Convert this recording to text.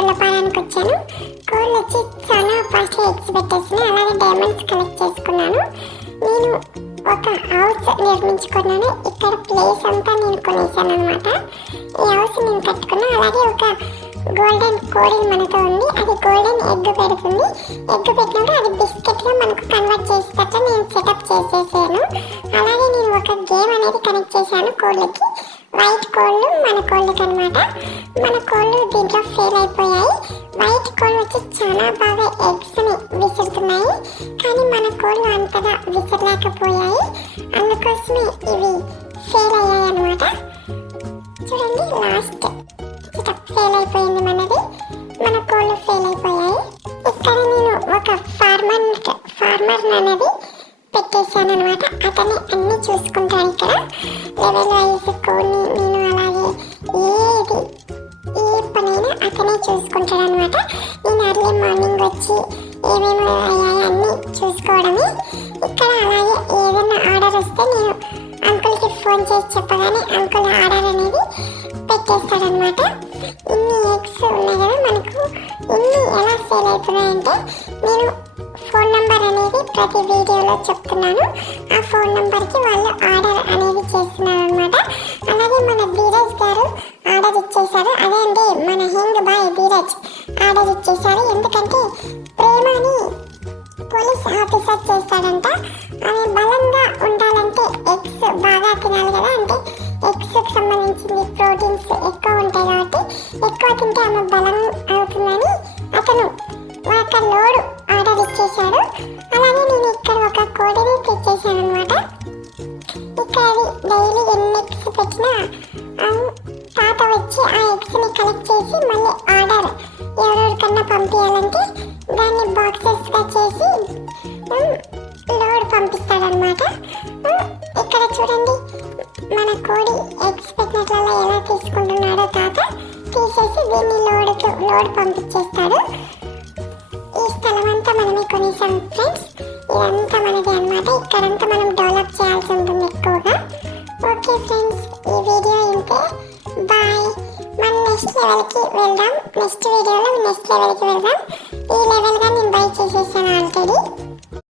కోళ్ళ పాడానికి వచ్చాను. కోళ్ళు వచ్చి చాలా ఫాస్ట్గా ఎగ్స్ పెట్టేస్తున్నాయి. అలాగే డైమండ్స్ కలెక్ట్ చేసుకున్నాను. నేను ఒక హౌస్ నిర్మించుకున్నాను. ఇక్కడ ప్లేస్ అంతా నేను కొనేసాను అనమాట. ఈ హౌస్ నేను కట్టుకున్నా. అలాగే ఒక గోల్డెన్ కోడి మనతో ఉంది. అది గోల్డెన్ ఎగ్ పెడుతుంది. ఎగ్ పెట్టినప్పుడు అది బిస్కెట్గా మనకు కన్వర్ట్ చేసేటట్టు నేను సెటప్ చేసేసాను. అలాగే నేను ఒక గేమ్ అనేది కనెక్ట్ చేశాను కోళ్ళకి. వైట్ కోళ్ళు మన కోళ్ళకి అనమాట. మన కోళ్ళు దీంట్లో ఫెయిల్ అయిపోయాయి. వైట్ కోళ్ళు వచ్చి చాలా బాగా ఎగ్స్ని విసురుతున్నాయి, కానీ మన కోళ్ళు అంతగా విసరలేకపోయాయి. అందుకోసమే ఇవి ఫెయిల్ అయ్యాయి అనమాట. చూడండి, లాస్ట్ ఫెయిల్ అయిపోయింది మనది. మన కోళ్ళు ఫెయిల్ అయిపోయాయి. ఇక్కడ నేను ఒక ఫార్మర్ అనేది పెట్టేశాను అనమాట. అతన్ని అన్ని చూసుకుంటాను. ఇక్కడ లెవెల్ వైజ్ కోడిని నేను అలాగే ఏ పనైనా అతనే చూసుకుంటాడు అనమాట. నేను ఎర్లీ మార్నింగ్ వచ్చి ఏమేమి అయ్యాయి అన్నీ చూసుకోవడమే. ఇక్కడ అలాగే ఏదైనా ఆర్డర్ వస్తే నేను అంకుల్కి ఫోన్ చేసి చెప్పగానే అంకుల్ ఆర్డర్ అనేది పెట్టేస్తాడనమాట. ఇన్ని ఎగ్స్ ఉన్నాయి కదా మనకు. ఇన్ని ఎలా సేల్ అవుతున్నాయంటే నేను ఫోన్ నెంబర్ అనేది ప్రతి వీడియోలో చెప్తున్నాను. ఆ ఫోన్ నెంబర్కి వాళ్ళు ఆర్డర్ అనేది చేస్తున్నారు అనమాట. అలాగే మన ధీరజ్ గారు ఆర్డర్ ఇచ్చేశారు. అదే అండి, మన హింగ్ బాయ్ ధీరజ్ ఆర్డర్ ఇచ్చేశారు. ఎందుకంటే ప్రేమని పోలీస్ ఆఫీసర్ చేస్తాడంట. ఆమె బలంగా ఉండాలంటే ఎగ్స్ బాగా తినాలి కదా. అంటే ఎగ్స్కి సంబంధించింది ప్రోటీన్స్ ఎక్కువ ఉంటాయి కాబట్టి ఎక్కువ తింటే ఆమె బలం అవుతుందని అతను ఒక లోడ్ ఆర్డర్ ఇచ్చేశాడు. అలాగే నేను ఇక్కడ ఒక కోడిని తెచ్చేసాను అనమాట. ఇక్కడ అది డైలీ ఎన్ని ఎగ్స్ పెట్టినా తాత వచ్చి ఆ ఎగ్స్ని కలెక్ట్ చేసి మళ్ళీ ఆర్డర్ ఎవరెవరికన్నా పంపించాలంటే దాన్ని బాక్సెస్గా చేసి లోడ్ పంపిస్తాడనమాట. ఇక్కడ చూడండి, మన కోడి ఎగ్స్ పెట్టినట్లలో ఎలా తీసుకుంటున్నాడో తాత. తీసేసి దీన్ని లోడ్ పంపించేస్తాడు. ఈ స్థలం అంతా మనమే కొనేసాం ఫ్రెండ్స్. ఇదంతా మనది అనమాట. ఇక్కడంతా మనం డెవలప్ చేయాల్సి ఉంటుంది ఎక్కువగా. ఓకే ఫ్రెండ్స్, ఈ వీడియో ఇంతే. బాయ్. మనం నెక్స్ట్ లెవెల్కి వెళ్దాం. నెక్స్ట్ వీడియోలో నెక్స్ట్ లెవెల్కి వెళ్దాం. ఈ లెవెల్గా నేను బై చేసేసాను ఆల్రెడీ.